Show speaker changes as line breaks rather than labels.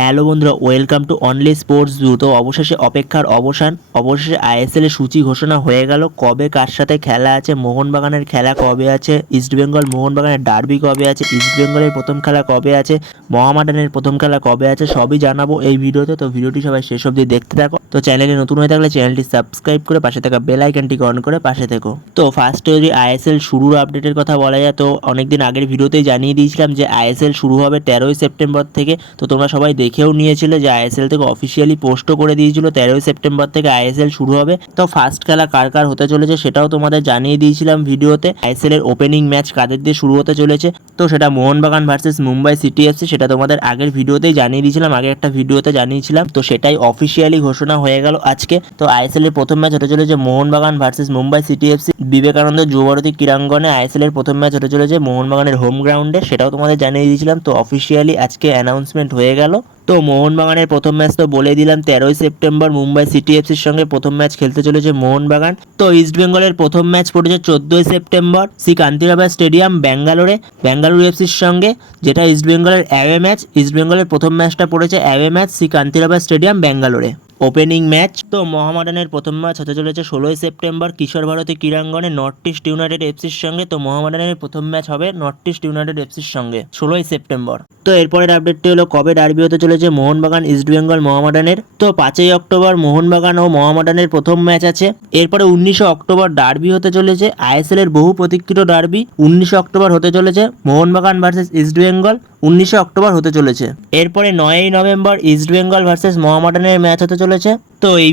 Hello বন্ধুরা, welcome to only sports zoo তো অবশেষে অপেক্ষার অবসান, অবশেষে আইএসএল এর সূচি ঘোষণা হয়ে গেল। কবে কার সাথে খেলা আছে, মোহনবাগানের খেলা কবে আছে ইস্টবেঙ্গল মোহনবাগানের ডার্বি কবে আছে ইস্টবেঙ্গলের প্রথম খেলা কবে আছে, মহামাডানের প্রথম খেলা কবে আছে, সবই জানাব এই ভিডিওতে। তো ভিডিওটি সবাই শেষ অবধি দেখতে থাকো। তো চ্যানেলে নতুন হয়ে থাকলে চ্যানেলটি সাবস্ক্রাইব করে পাশে থাকা বেল আইকনটিকে অন করে পাশে থেকো। তো ফার্স্টে যদি আইএসএল শুরুর আপডেটের কথা বলা যায়, তো অনেকদিন আগের ভিডিওতেই জানিয়ে দিয়েছিলাম যে আইএসএল শুরু হবে তেরোই সেপ্টেম্বর থেকে। তো তোমরা সবাই দেখেও নিয়েছিলে যে আইএসএল থেকে অফিসিয়ালি পোস্টও করে দিয়েছিল। তেরোই সেপ্টেম্বর থেকে আইএসএল শুরু হবে। তো ফার্স্ট খেলা কার কার হতে চলেছে সেটাও তোমাদের জানিয়ে দিয়েছিলাম ভিডিওতে। আইএসএল এর ওপেনিং ম্যাচ কাদের দিয়ে শুরু হতে চলেছে? তো সেটা Mohun Bagan versus Mumbai city FC সেটা তোমাদের আগের ভিডিওতেই জানিয়ে দিয়েছিলাম, আগে একটা ভিডিওতে জানিয়েছিলাম। তো সেটাই অফিসিয়ালি ঘোষণা হয়ে গেল আজকে। তো আইএসএল এর প্রথম ম্যাচ হতে চলেছে Mohun Bagan versus Mumbai city FC Vivekananda Yuva Bharati ক্রীড়াঙ্গনে ISL এর প্রথম ম্যাচ হতে চলেছে মোহনবাগানের হোম গ্রাউন্ডে সেটাও তোমাদের জানিয়ে দিয়েছিলাম। তো অফিসিয়ালি আজকে অ্যানাউন্সমেন্ট হয়ে গেল। তো মোহনবাগানের প্রথম ম্যাচ তো বলে দিলাম, তেরোই সেপ্টেম্বর মুম্বাই সিটি এফসির সঙ্গে প্রথম ম্যাচ খেলতে চলেছে মোহনবাগান। তো ইস্টবেঙ্গলের প্রথম ম্যাচ পড়েছে চোদ্দোই সেপ্টেম্বর শ্রী কান্তিরাবা স্টেডিয়াম, ব্যাঙ্গালোরে। ব্যাঙ্গালুরু এফসির সঙ্গে যেটা ইস্টবেঙ্গলের অ্যাওয়ে ম্যাচ ইস্টবেঙ্গলের প্রথম ম্যাচটা পড়েছে away match Sri Kanteerava stadium, ব্যাঙ্গালোরে। ওপেনিং ম্যাচ তো মোহামেডানের প্রথম ম্যাচ হতে চলেছে ষোলোই সেপ্টেম্বর কিশোর ভারতী ক্রীড়াঙ্গনে নর্থ ইস্ট ইউনাইটেড এফসির সঙ্গে। তো মোহামেডানের প্রথম ম্যাচ হবে নর্থ ইস্ট ইউনাইটেড এফসির সঙ্গে ষোলোই সেপ্টেম্বর। তো এরপরের আপডেটটি হলো, কবে ডার্বি হতে চলেছে মোহনবাগান ইস্টবেঙ্গল মোহামেডানের তো পাঁচই অক্টোবর মোহনবাগান ও মোহামেডানের প্রথম ম্যাচ আছে। এরপরে উনিশে অক্টোবর ডার্বি হতে চলেছে আইএসএল এর বহু প্রতীক্ষিত ডার্বি উনিশে অক্টোবর হতে চলেছে মোহনবাগান ভার্সেস ইস্টবেঙ্গল উনিশে অক্টোবর হতে চলেছে। এরপরে নয়ই নভেম্বর ইস্টবেঙ্গল ভার্সেস মোহামেডানের ম্যাচ হতে চলেছে। তো এই